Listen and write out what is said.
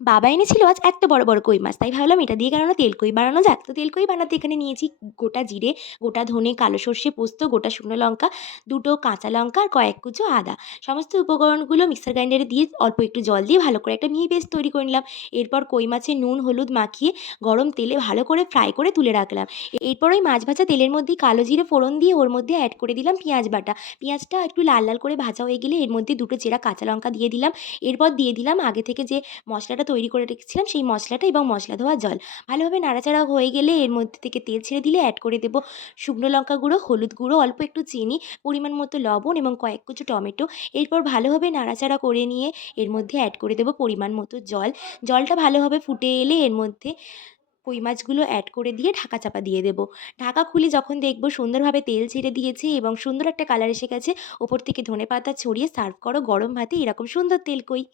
বাবা এনেছিল আজ এত বড় বড় কই মাছ, তাই ভাবলাম এটা দিয়ে কেননা তেলকই বানানো যাক। তো তেলকই বানাতে এখানে নিয়েছি গোটা জিরে, গোটা ধনে, কালো সর্ষে, পোস্ত, গোটা শুকনো লঙ্কা, দুটো কাঁচা লঙ্কা আর কয়েক কুচো আদা। সমস্ত উপকরণগুলো মিক্সার গ্রাইন্ডারে দিয়ে অল্প একটু জল দিয়ে ভালো করে একটা মিহি পেস্ট তৈরি করে নিলাম। এরপর কই মাছে নুন হলুদ মাখিয়ে গরম তেলে ভালো করে ফ্রাই করে তুলে রাখলাম। এরপর ওই মাছ ভাজা তেলের মধ্যেই কালো জিরে ফোড়ন দিয়ে ওর মধ্যে অ্যাড করে দিলাম পেঁয়াজ বাটা। পেঁয়াজটা একটু লাল লাল করে ভাজা হয়ে গেলে এর মধ্যে দুটো চেরা কাঁচা লঙ্কা দিয়ে দিলাম। এরপর দিয়ে দিলাম আগে থেকে যে মশলাটা তৈরি করে রেখেছিলাম সেই মশলাটা এবং মশলা ধোয়া জল। ভালোভাবে নাড়াচাড়া হয়ে গেলে এর মধ্যে থেকে তেল ছেড়ে দিলে অ্যাড করে দেবো শুকনো লঙ্কা গুঁড়ো, হলুদ গুঁড়ো, অল্প একটু চিনি, পরিমাণ মতো লবণ এবং কয়েক কুচো টমেটো। এরপর ভালোভাবে নাড়াচাড়া করে নিয়ে এর মধ্যে অ্যাড করে দেবো পরিমাণ মতো জল। জলটা ভালোভাবে ফুটে এলে এর মধ্যে কই মাছগুলো অ্যাড করে দিয়ে ঢাকা চাপা দিয়ে দেবো। ঢাকা খুলে যখন দেখবো সুন্দরভাবে তেল ছেড়ে দিয়েছে এবং সুন্দর একটা কালার এসে গেছে, ওপর থেকে ধনেপাতা ছড়িয়ে সার্ভ করো গরম ভাতে এরকম সুন্দর তেলকই।